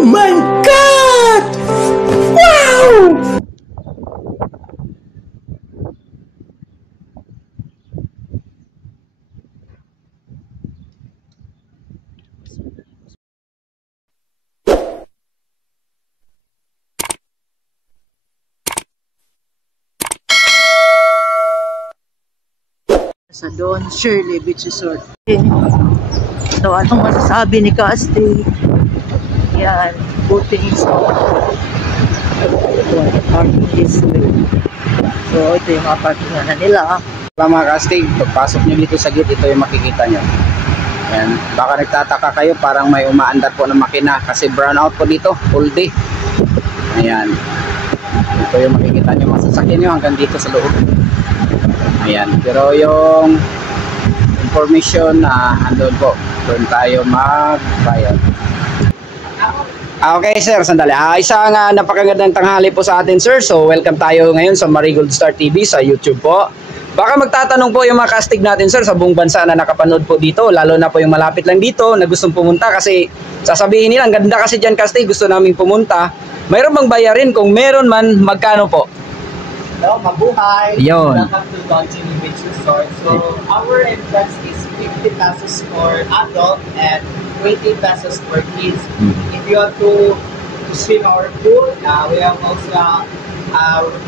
Oh my God! Wow! Sa Don Shirley Beach Resort. So, anong masasabi ni Casti? Yan, buting sa parking district. So, ito yung mga parkingan na nila. Mga kastig, pagpasok nyo dito sa gate, ito yung makikita nyo. Ayan. Baka nagtataka kayo, parang may umaandar po ng makina kasi brownout po dito, full day. Ayan. Ito yung makikita nyo, masasakyan nyo hanggang dito sa loob. Ayan. Pero yung information na andun po, doon tayo magbayad. Okay sir, sandali. Isang napakagandang tanghali po sa atin sir. So welcome tayo ngayon sa Marigold Star TV sa YouTube po. Baka magtatanong po yung mga kastig natin sir sa buong bansa na nakapanood po dito, lalo na po yung malapit lang dito na gustong pumunta kasi sasabihin nila, ang ganda kasi dyan kastig, gusto naming pumunta. Mayroon bang bayarin? Kung meron man, magkano po? Hello, mabuhay! Yun. Welcome to Don Shirley Beach Resort. So, our entrance is 50 pesos for adult and 20 pesos for kids. If you want to swim our pool, we have also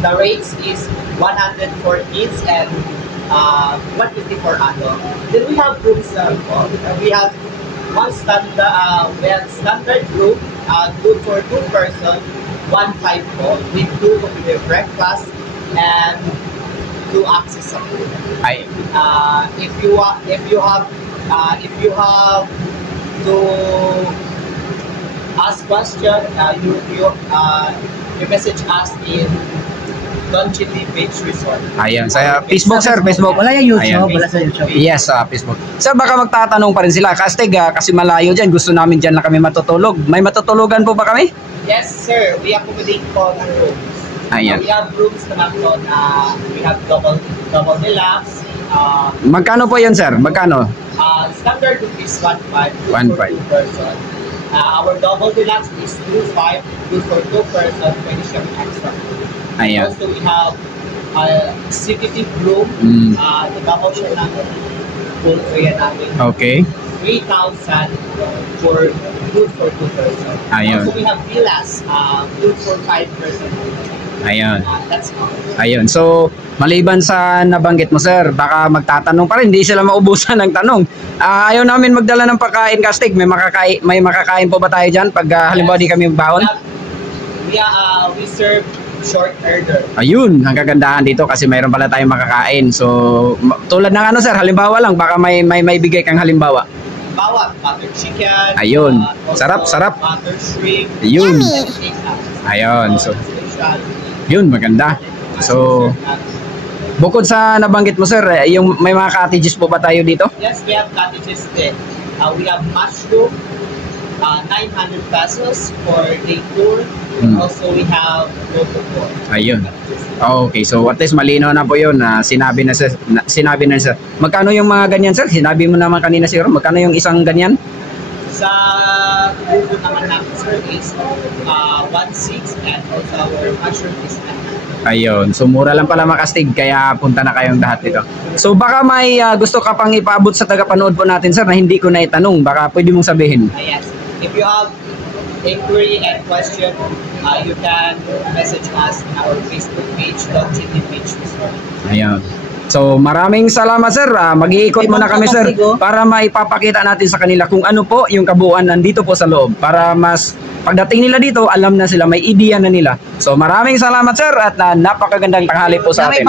the rates is 100 for kids and 150 for adult. Then we have rooms we have standard room, good for 2 person, 1.5 po, with 2 computer breakfast and 2 access sa pool. If you have to ask question, you message us in Don Shirley Beach Resort. Ayan, sa Facebook sir, Facebook. Wala yung YouTube, Ayan. wala sa YouTube. Yes, sa Facebook. Sir, baka magtatanong pa rin sila. Kastig, kasi malayo dyan. Gusto namin dyan na kami matutulog. May matutulugan po ba kami? Yes, sir. We accommodate po ng rooms. Ayan. We have rooms naman po na we have double deluxe. Magkano po yun, sir? Magkano? Standard room is 1.5. 1.5. For 2 person. Our double deluxe is 2.5. Good for 2 person. Pwede siya may extra. Ayan. Also, we have executive room. The double siya natin. Pool area natin. Okay. 3,000 for good for 2 person. Ayun. Also, we have villas. Good for 5 person. Ayun. That's all. Ayun. So, maliban sa nabanggit mo, sir, baka magtatanong pa rin. Hindi sila maubusan ng tanong. Ayaw namin magdala ng pagkain, Kastig. May makakain po ba tayo dyan pag halimbawa di kami magbaon? We serve short order. Ayun, ang kagandahan dito kasi mayroon pala tayong makakain. So, tulad ng ano, sir, halimbawa lang, baka may bigay kang halimbawa. Bawat butter chicken. Ayun. Sarap. Butter shrimp. Ayun. Ayun. So, yun, maganda. So, bukod sa nabanggit mo sir, yung may mga cottages po ba tayo dito? Yes, we have cottages din. We have mushroom, 900 pesos for day tour. Also, we have local tour. Ayun. Okay, so at least malinaw na po yun. Sinabi na sir. Magkano yung mga ganyan sir? Sinabi mo naman kanina siguro. Magkano yung isang ganyan? Sa grupo naman natin sir is 1.6 and also our mushroom is 900. Ayun. So mura lang pala makastig kaya punta na kayong lahat dito. So baka may gusto ka pang ipaabot sa tagapanood po natin sir na hindi ko na itanong. Baka pwede mong sabihin. Yes. If you have inquiry and question, you can message us in our Facebook page, Don Shirley Beach Resort. Ayun. So maraming salamat sir. Mag-iikot muna kami sir para maipapakita natin sa kanila kung ano po yung kabuuan nandito po sa loob. Para mas pagdating nila dito, alam na sila, may idea na nila. So maraming salamat sir at napakagandang tanghali po sa atin.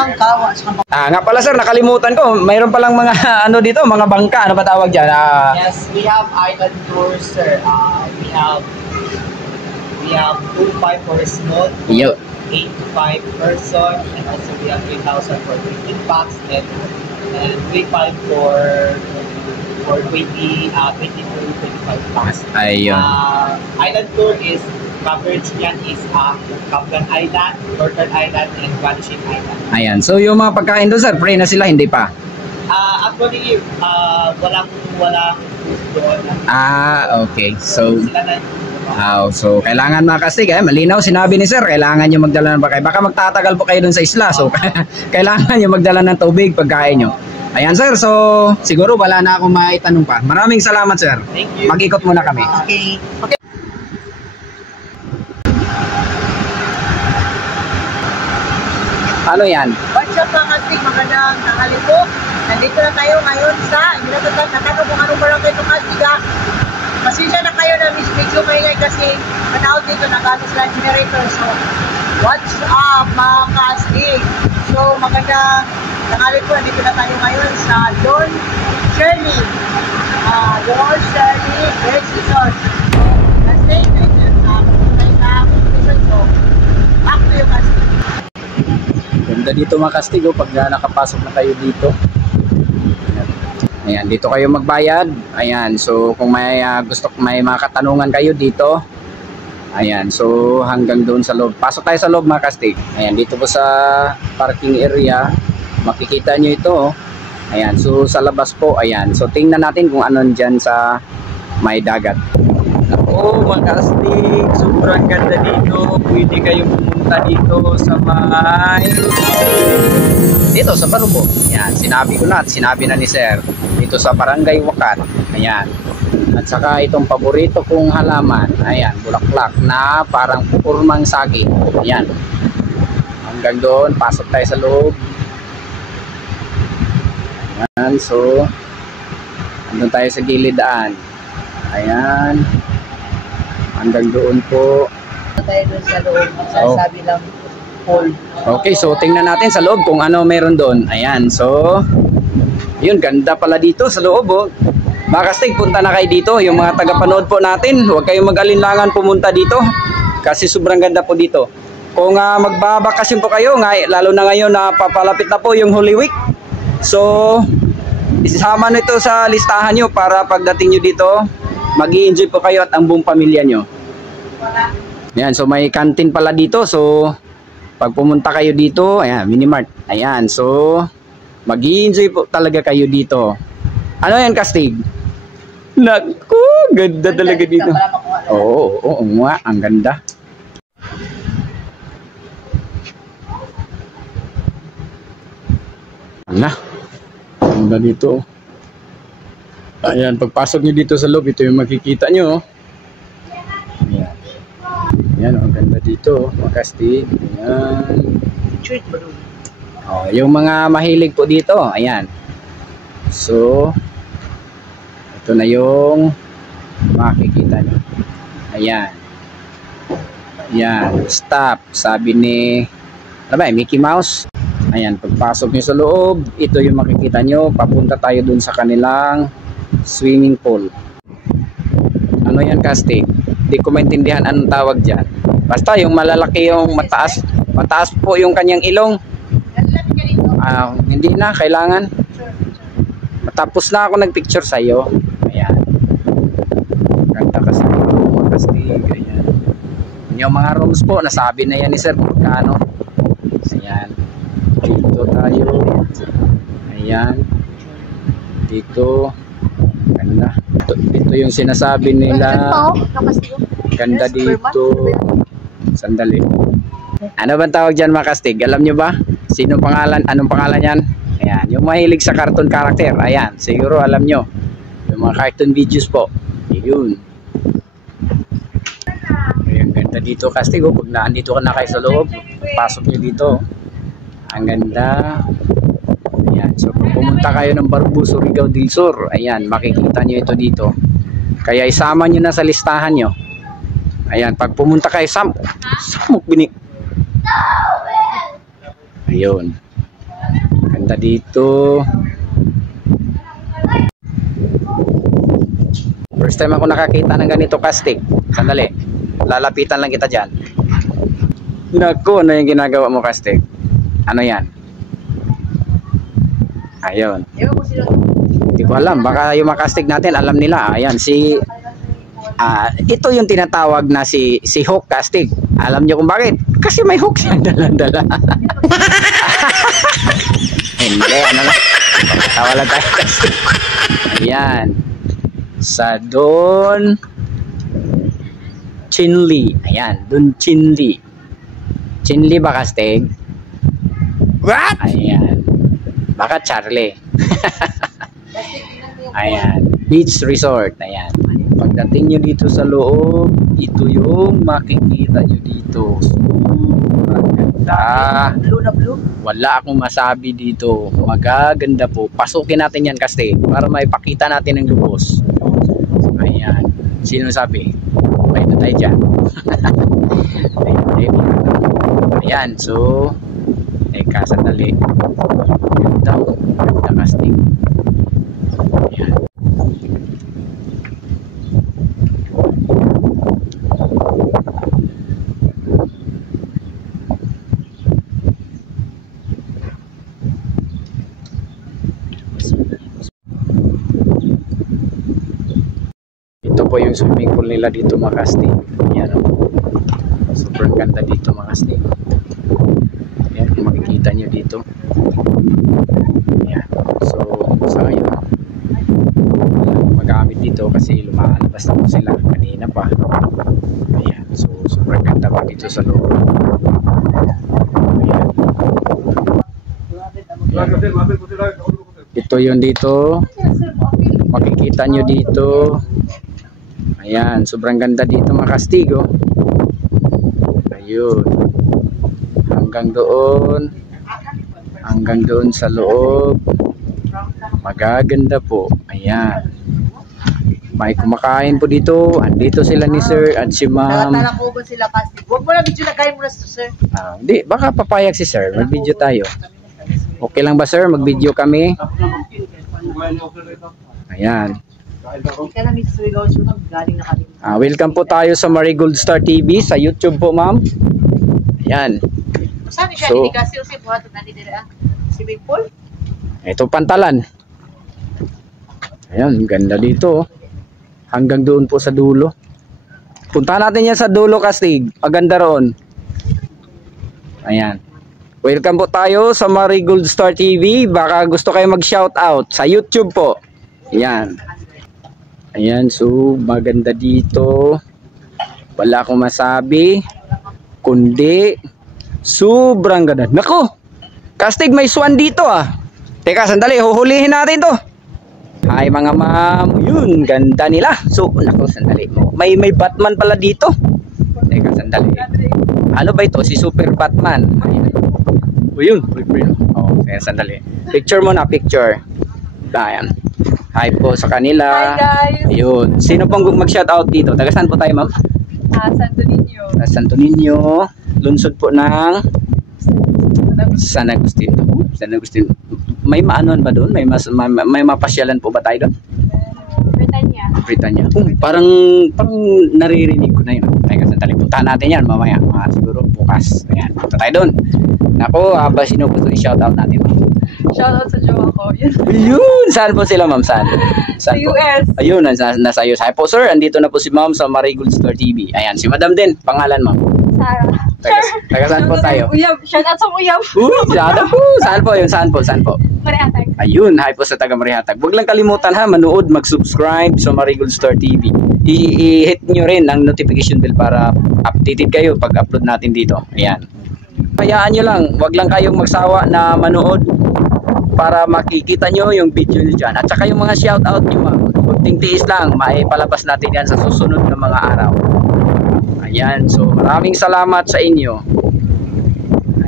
Nga pala sir, nakalimutan ko. Mayroon palang mga ano dito, mga bangka. Ano ba tawag dyan? Yes, we have island tours sir. We have 2.5 for a small. 8 to 5 person, and also we have 3,000 for 15 bucks and 3.5 for 20 to 25 bucks. Ayun. Island tour is coverage niyan is Kaplan Island, Northern Island, and Vanishing Island. Ayan. So yung mga pagkain doon sir, free na sila, hindi pa? Actually, walang food doon. Okay. So, sila na So kailangan mga kastig, malinaw sinabi ni sir, kailangan nyo magdala ng bagay. Baka magtatagal po kayo dun sa isla, so kailangan nyo magdala ng tubig pagkain nyo. Ayan sir, so siguro wala na akong maitanong pa. Maraming salamat sir. Thank you. Mag-ikot muna kami. Okay. Ano yan? What's up mga kastig? Magandang tanghali po. Nandito na tayo ngayon sa, hindi na tatanong kung anong barangay itong kastig ha. Pasensya na kayo na medyo maingay kasi panahon dito nag-ano sila generator. So, what's up mga kastig? So, magandang tanghali po. Nandito na tayo ngayon sa Don Shirley. Don Shirley Beach Resort. So, kasi so, back to you kastig. Ganda dito mga kastig, pag nakapasok na kayo dito. Ayan, dito kayo magbayad. Ayan, so kung may may mga katanungan kayo dito. Ayan, so hanggang doon sa loob. Pasok tayo sa loob mga kastig. Ayan, dito po sa parking area, makikita nyo ito. Ayan, so sa labas po, ayan. So tingnan natin kung ano dyan sa may dagat. Mga kastig, sobrang ganda dito. Pwede kayong pumunta dito sa dito sa Barubo. Ayan, sinabi ko na at sinabi na ni sir. Dito sa Barangay Wakat. Ayan. At saka itong paborito kong halaman. Ayan, bulaklak na parang pupurmang saging. Ayan. Hanggang doon, pasok tayo sa loob. Ayan, so andun tayo sa gilid daan. Ayan. Hanggang doon po. Tayo doon sa loob. Sabi lang, hold. Okay, so tingnan natin sa loob kung ano meron doon. Ayan, so yun, ganda pala dito sa loob. Mga kastig, punta na kayo dito. Yung mga tagapanood po natin, huwag kayong mag-alinlangan pumunta dito kasi sobrang ganda po dito. Kung magbabakasyon po kayo, lalo na ngayon na papalapit na po yung Holy Week, so isama nito sa listahan nyo para pagdating nyo dito, mag-i-enjoy po kayo at ang buong pamilya nyo. Ayan, so may canteen pala dito. So pag pumunta kayo dito, ayan, Minimart. Ayan, so mag-i-enjoy po talaga kayo dito. Ano yan kastig? Naku, ganda talaga dito. Oo, nga, ang ganda. Ang ganda dito. Ayan, pagpasok nyo dito sa loob, ito yung makikita nyo. Ayan. Ayan, ang ganda dito, mga kastig. Ayan. Yung mga mahilig po dito, ayan. So, ito na yung makikita nyo. Ayan. Ayan, stop. Sabi ni, Mickey Mouse. Ayan, pagpasok nyo sa loob, ito yung makikita nyo. Papunta tayo dun sa kanilang swimming pool. Ano yan kastig? Di ko maintindihan anong tawag dyan. Basta yung malalaki, yung mataas po yung kanyang ilong. Hindi na kailangan. Matapos na ako nagpicture sa iyo. Ayan. Ganda kasi mga kastig. Ayan. Yung mga rooms po, nasabi na yan ni Sir Burkano. Ayan. Dito tayo. Ayan. Dito. Ganda. Ito yung sinasabi nila. Ganda dito. Sandali. Ano bang tawag dyan mga kastig? Alam nyo ba? Sino pangalan? Anong pangalan yan? Ayan. Yung mahilig sa cartoon character. Ayan. Siguro alam nyo. Yung mga cartoon videos po. Yun. Ayan. Ganda dito kastig. Pag naandito ka na kayo sa loob, pasok nyo dito. Ang ganda. Ayan. So kung pumunta kayo ng Barubo, Surigao del Sur, ayan, makikita nyo ito dito. Kaya isama nyo na sa listahan nyo. Ayan, pag pumunta kayo samok binik. Ayun. Ganda dito. First time ako nakakita ng ganito kastig. Sandali. Lalapitan lang kita dyan. Naku, ano yung ginagawa mo kastig? Ano yan? Ayun. Hindi ko alam. Baka yung makastig natin, alam nila. Ayan, ito yung tinatawag na si hook casting. Alam nyo kung bakit? Kasi may hook siya dala-dala. Hindi, ano na. Tawalan tayo kasi. Ayan. Sa doon. Chinli. Ayan, Don Chinli. Chinli ba, Kastig? What? Ayan. Baka Charlie. Ayan. Beach Resort. Ayan. Pagdating nyo dito sa loob, ito yung makikita nyo dito. Sobrang ganda. Blue na blue. Wala akong masabi dito. Magaganda po. Pasukin natin yan, Kastig, para maipakita natin ang lubos. Ayan. Sino sabi? May na tayo dyan. Ayan. So, teka, sandali. Ganda. Ganda, Kastig. Ayan. Ito po yung swimming pool nila dito, mga Kastig. Ayan. Super ganda dito, mga Kastig. Ayan, kung makikita nyo dito. Ayan. So, sayang. Magamit dito kasi lumalabas na po sila kanina pa. Ayan. So, super ganda pa dito sa loob. Ayan. Ito yun dito. Makikita nyo dito. Ayan, sobrang ganda dito, mga Kastig, oh. Ayun. Hanggang doon sa loob. Magaganda po. Ayan. May kumakain po dito. Andito sila ni Sir at si Ma'am. Nakatalako ba sila, Kastig? Huwag mo na video na kayo muna to, sir. Hindi, baka papayag si Sir. Mag-video tayo. Okay lang ba, Sir? Mag-video kami. Ayan. Hindi ka namin sa Surigao, so galing na kami. Welcome po tayo sa Marigold Star TV sa YouTube po, ma'am. Ayan. Saan siya? So, Hindi kasi usip buhat na dito na swimming pool? Ito pantalan. Ayan, ganda dito, oh. Hanggang doon po sa dulo. Punta natin yan sa dulo, Kastig. Paganda roon. Ayan. Welcome po tayo sa Marigold Star TV. Baka gusto kayo mag-shoutout sa YouTube po. Ayan. Ayan, so maganda dito. Wala akong masabi. Kundi, sobrang ganda. Nako! Kastig, may swan dito, ah. Teka, sandali. Huhulihin natin to. Hi mga ma'am. Yun, ganda nila. So, nako, sandali. May Batman pala dito. Teka, sandali. Ano ba ito? Si Super Batman. Ayan. O yun. Oh, sandali. Picture mo na, picture. Ayan. Hi po sa kanila. Hi guys. Ayun. Sino pong mag-shoutout dito? Taga saan po tayo, ma'am? Santo Niño. Sa Santo Niño. Lunsod po ng San Agustin. San Agustin. May maanuan ba doon? May mapasyalan po ba tayo doon? Britanya. Britanya. Parang naririnig ko na yun. Teka, sandali. Puntahan natin yan mamaya. Siguro bukas. Ayan. Punta tayo doon. Ako, sino po ito i-shoutout natin? Shoutout sa jowa ko. Ayun! Saan po sila, ma'am? Saan Sa po? US. Ayun, nasa US. Hi po, sir. Andito na po si ma'am sa Marigold Star TV. Ayan, si madam din. Pangalan, ma'am. Sarah. Taga saan po tayo? Uyab. Shoutout sa Uyab. Saan po? Saan po yun? Saan po? Mariatag. Ayun, hi po sa taga Marihatag. Huwag lang kalimutan ha, manood, mag-subscribe sa Marigold Star TV. I-hit nyo rin ang notification bell para updated kayo pag upload natin dito. Ayan. Hayaan nyo lang, huwag lang kayong magsawa na manood para makikita nyo yung video nyo dyan. At saka yung mga shoutout nyo, huwag tiis lang, maipalabas natin yan sa susunod na mga araw. Ayan, so maraming salamat sa inyo.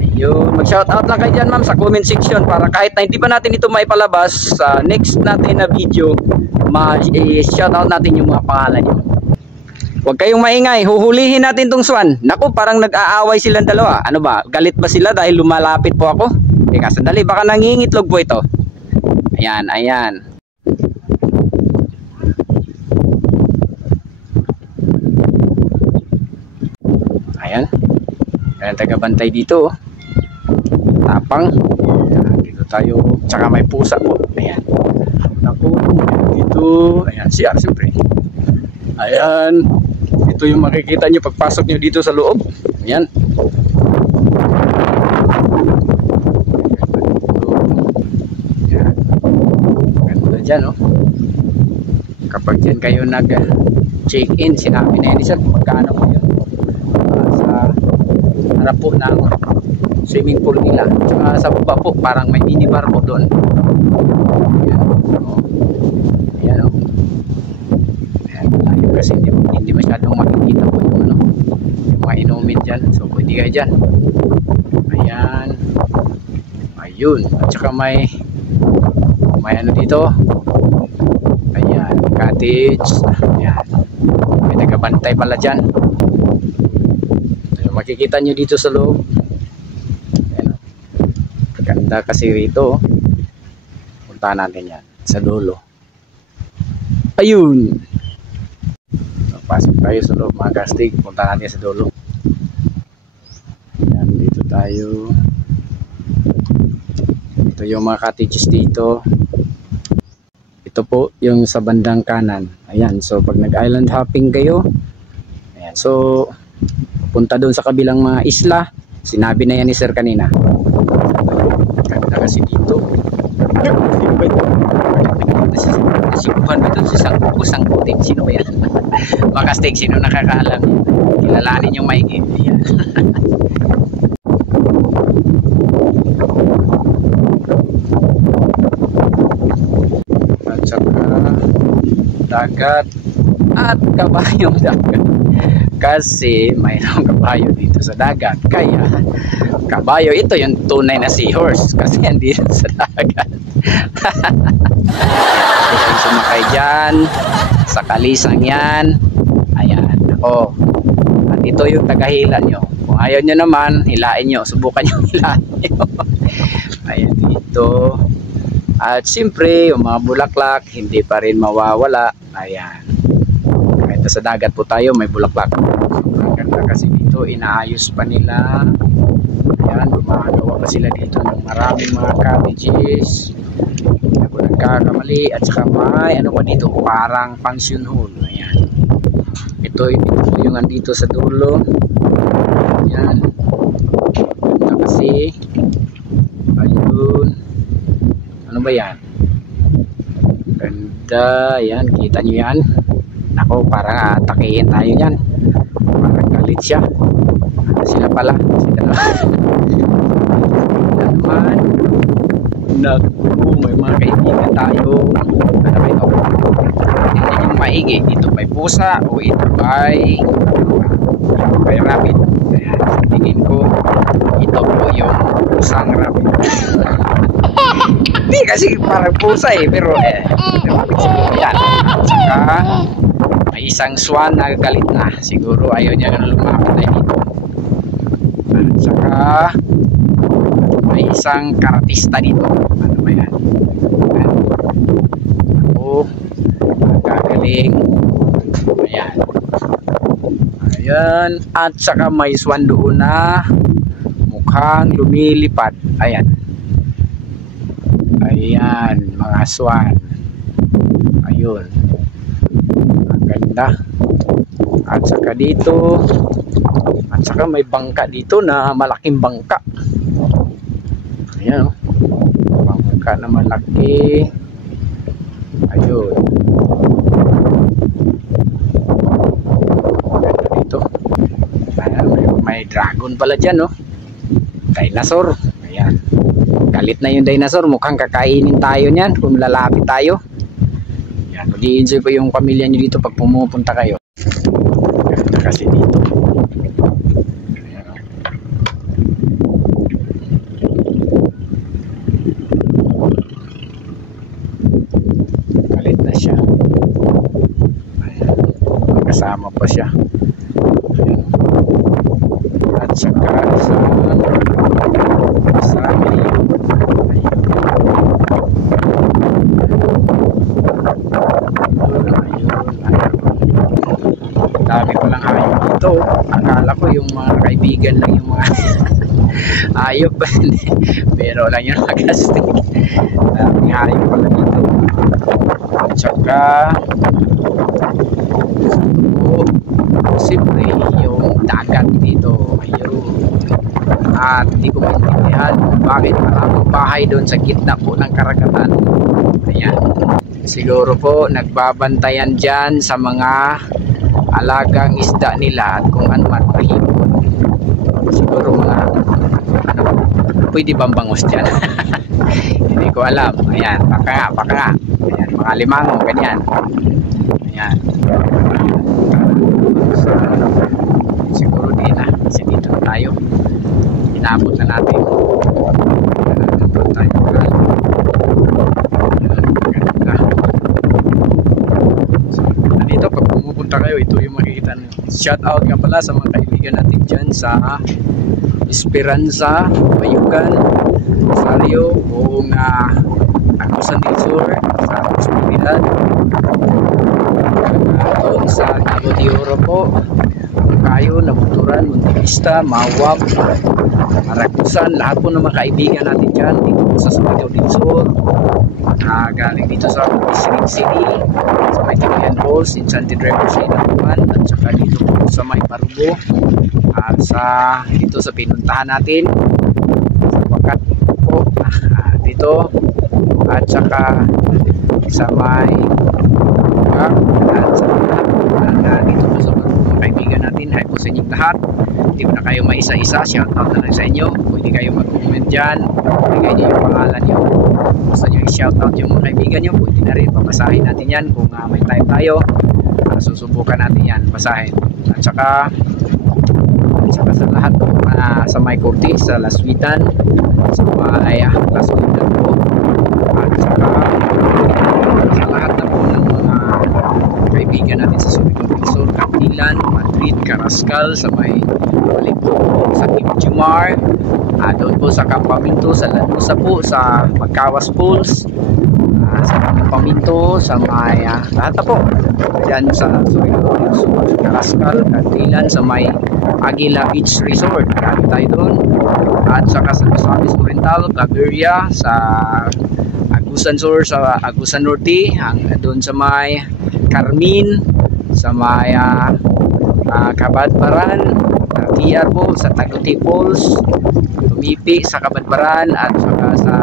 Ayun, mag-shoutout lang kayo dyan, ma'am, sa comment section para kahit na hindi pa natin ito maipalabas sa next natin na video, ma-shoutout natin yung mga pangalan nyo. Huwag kayong maingay, huhulihin natin tong swan. Naku, parang nag-aaway silang dalawa. Ano ba, galit ba sila dahil lumalapit po ako? Teka, sandali, baka nangingitlog po ito. Ayan, ayan. Ayan. Ayan, taga-bantay dito. Tapang. Ayan, dito tayo. Tsaka may pusa po. Ayan. Naku, dito. Ayan, siya, siyempre. Ayan. Ito yung makikita nyo pagpasok nyo dito sa loob. Ayan. Ayan. Ganda dyan, oh. Kapag dyan kayo check-in. Sinabi na yan ni sir kung magkano po yun. Sa harap po ng swimming pool nila. Sa baba po, parang may minibar po doon. Ayan o. Ayan, ayun, kasi hindi masyadong makikita po yung ano, yung mga inumin dyan. So pwede kayo dyan. Ayan. Ayun. At saka may ano dito. Ayan, cottage. Ayan. May nagabantay pala dyan. Ayan, makikita nyo dito sa loob. Ayan. Ganda kasi rito. Puntahan natin yan sa dulo. Ayun. Pasok tayo sa loob mga kastig. Puntahan natin sa dulo. Ayan, dito tayo. Ito yung mga cottages dito. Ito po yung sa bandang kanan. Ayan, so pag nag-island hopping kayo, ayan, so punta doon sa kabilang mga isla. Sinabi na yan ni sir kanina. Ganda kasi dito. Nasibuhan ba doon sa kusang putik? Sino ba yan? Makastig, sino nakakaalam yan? Kilalanin yung maigi. Ayan. At saka dagat at kabayong dagat. Kasi mayroong kabayo dito sa dagat. Kaya kabayo, ito yung tunay na seahorse kasi andito sa dagat. Ito sumakay dyan sa kalisang yan. Ayan, ako. At ito yung tagahila nyo. Kung ayaw nyo naman, hilain nyo. Subukan nyo hilain nyo. Ayan dito. At siyempre yung mga bulaklak hindi pa rin mawawala. Ayan, kahit sa dagat po tayo may bulaklak. Ang ganda kasi dito, inaayos pa nila. Ayan, gumagawa pa sila dito ng maraming mga cottages. Hindi ako nagkakamali. At saka may ano pa dito, parang function hall. Ayan, ito yung andito sa dulo. Ayan, ganda kasi. Ayun, ano ba yan? Ganda. Yan, kita nyo yan. Ako, parang atakihin tayo yan. Parang galit siya. Sila pala. Sila naman. Naku, may mga kaibigan tayo. Ano ba ito? Hindi yung maigi. Ito may pusa o ito ay rabbit. Ayan, tingin ko ito po yung pusang rabbit. Hindi kasi parang pusa pero rabbit siguro yan. At saka may isang swan na galit na. Siguro ayaw niya na lumapit tayo dito. At saka may isang karatista dito. Ano ba yan? Ako, gagaling. Ayan. Ayan. At saka may swan doon na mukhang lumilipad. Ayan. Ayan, mga swan. Ayun. Ang ganda. At saka dito, at saka may bangka dito na malaking bangka. Ayan, bangka na malaki. Ayun. Ganda dito. Ayan, may dragon pala dyan, no? Dinosaur. Ayan. Galit na yung dinosaur, mukhang kakainin tayo niyan kung lalapit tayo. Yan, mag-i-enjoy po yung pamilya nyo dito pag pumupunta kayo. Ganda kasi dito. Ayan. Galit na siya. Ayan. Kasama pa siya. Ayan. At saka dami ko lang hayop dito. Akala ko yung mga kaibigan lang yung mga hayop. Pero lang yung nagastig. Daming hayop pala dito. At saka siyempre yung dagat dito. Ayun. At hindi ko maintindihan bakit maraming bahay doon sa gitna po ng karagatan. Ayan. Siguro po nagbabantayan dyan sa mga alagang isda nila at kung ano man mahimod. Siguro mga ano, pwede bang bangos dyan? Hindi ko alam. Ayan, baka nga. Ayan, mga limango, ganyan. Ayan. So, siguro di na. Kasi dito na tayo. Inabot na natin. Tayo so, nandito, pag pumupunta kayo, ito yung makikita nyo. Shout out nga pala sa mga kaibigan natin dyan sa Esperanza, Bayugan, Rosario, buong Agusan del Sur, sa Prosperidad, doon sa Cabo de Oro po, Kayo, Nabuturan, Montevista, Mawap, Maracusan, lahat po ng mga kaibigan natin dyan dito po sa Surigao del Sur, galing dito sa District City, sa may Tibian Halls, in Santa Driver sa Inapuan, at saka dito po sa may Parubo, at dito sa pinuntahan natin sa Wakat po, dito, at saka sa may at sa dito po sa mga kaibigan natin. Hi po sa inyong lahat. Hindi ko na kayo maisa-isa, shout out na lang sa inyo. Pwede kayo mag-comment dyan, bigay nyo yung pangalan nyo, gusto nyo i-shout out yung mga kaibigan nyo, pwede na rin papasahin natin yan kung may time tayo. Susubukan natin yan, basahin. At saka sa lahat po, sa may Cortes, sa Laswitan, sa may Laswitan po, at saka sa lahat na po ng mga kaibigan natin sa Surigao del Sur, Catilan, Madrid, Carrascal, sa may Balito po, sa Timjumar, doon po sa Campamento, sa Lanusa po, sa Magkawas Pools, sa Campamento, sa may lahat na po yan sa Surigao del Sur, Carrascal, Catilan, sa may Aguila Beach Resort, kami tayo doon, at saka sa Misamis Oriental, Claveria, sa Agusan Sur, sa Agusan Norte, doon sa may Carmin, sa may Kabadbaran, TR po, sa Taguti Falls, Tumipi sa Kabadbaran, at saka sa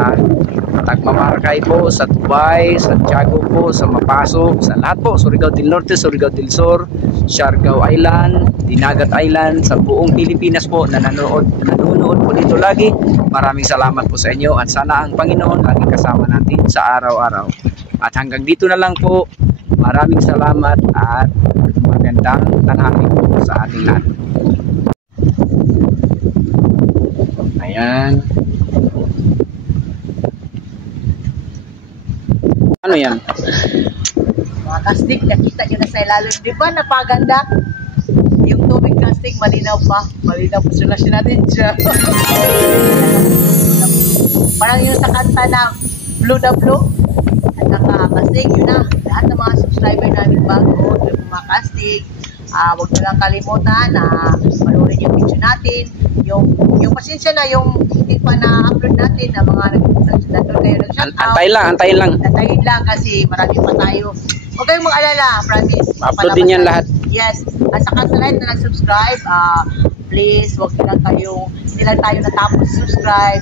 Tagmamarkay po, sa Tubay, Santiago po, sa Mapasok, sa lahat po, Surigao del Norte, Surigao del Sur, Siargao Island, Dinagat Island, sa buong Pilipinas po na nanonood po dito lagi. Maraming salamat po sa inyo at sana ang Panginoon laging kasama natin sa araw-araw. At hanggang dito na lang po. Maraming salamat at magandang tanghali po sa ating lahat. Ayan. Ano yan? Mga kastig, nakita nyo na sa ilalim. Di ba napaganda? Yung tubig kastig, malinaw pa. Malinaw po sila natin siya. Parang yung sa kanta na Blue na Blue. At saka kastig, yun na. Lahat ng mga subscriber namin bago, yung mga kastig, huwag nyo lang kalimutan na panoorin yung video natin. Yung pasensya na, yung hindi pa na-upload natin na mga nandun kayo nag-shoutout. Antayin lang. Antayin lang kasi marami pa tayo. Huwag kayong mag-alala, promise. Upload din yan lahat. Yes. At saka sa lahat na nag-subscribe, please, huwag nila hindi lang tayo natapos subscribe.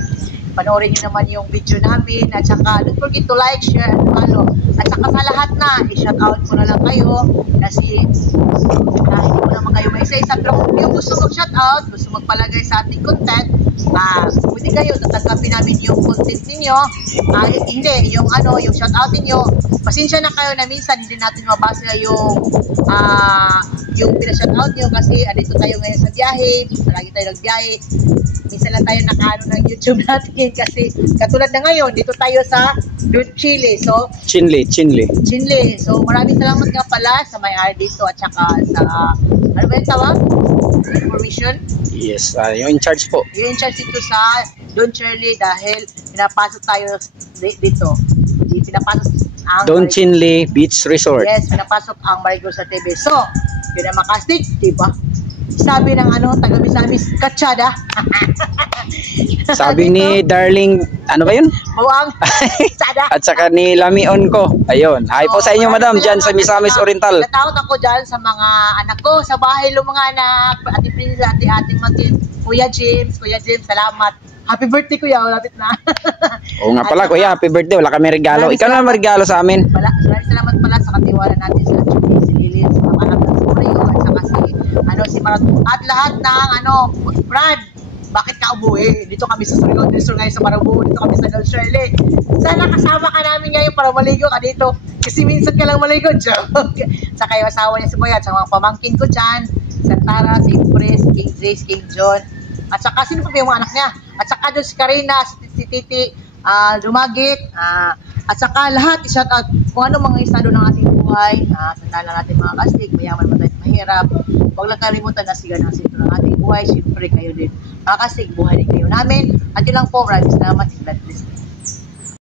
Panoorin nyo naman yung video namin. At saka, don't forget to like, share, and follow. At saka sa lahat na, i-shoutout ko na lang kayo. Kasi, hindi ko naman kayo may isa-isa. Pero kung yung gusto mag-shoutout, gusto magpalagay sa ating content, pwede kayo, tatanggapin namin yung content ninyo. Hindi, yung shoutout ninyo. Pasensya na kayo na minsan, hindi natin mabasa yung pinashoutout nyo kasi andito tayo ngayon sa biyahe. Lagi tayo nagbiyahe. Minsan lang tayo nakaano ng YouTube natin kasi katulad na ngayon, dito tayo sa Chile. So, Chinle. So, maraming salamat nga pala sa may-ari dito at saka sa, ano ba yung tawag? Information? Yes, yung in charge po. Yung in charge dito sa Don Shirley dahil pinapasok tayo dito. Pinapasok ang Don Chinle Beach Resort. Yes, pinapasok ang Marigold sa TV. So, yun ang makastig, diba? Sabi ng taga Misamis, katsada. Sabi ni Darling, ano ba yun? Buwang, katsada. At saka ni Lamion ko. Ayun. Hi po sa inyo, madam, dyan sa Misamis Oriental. Natakot ako dyan sa mga anak ko, sa bahay ng mga anak, Ate Princess, Ate Matin, Kuya James, salamat. Happy birthday, Kuya, malapit na. Oo nga pala, Kuya, happy birthday. Wala kami regalo. Ikaw na regalo sa amin. Maraming salamat pala sa katiwala natin sa si Lilith, sa mga anak ng Surigao, kasi at lahat ng Brad, bakit ka umuwi? Dito kami sa Surigao del Sur ngayon sa Marabu, dito kami sa Del Shirley. Sana kasama ka namin ngayon para maligo ka dito. Kasi minsan ka lang maligo, joke. Sa kayo asawa niya si Boy at sa mga pamangkin ko dyan, sa Tara, si Pres, King Jace, King John. At saka sino pa ba yung mga anak niya? At saka doon si Karina, si Titi, Dumagit, at saka lahat, i-shout out kung ano mga estado ng ating buhay, sandalan natin mga kastig, mayaman mo tayo mahirap. Huwag lang kalimutan na siga ng sentro ng ating buhay, syempre kayo din. Mga kastig, buhay din kayo namin. At yun lang po, maraming salamat. God bless.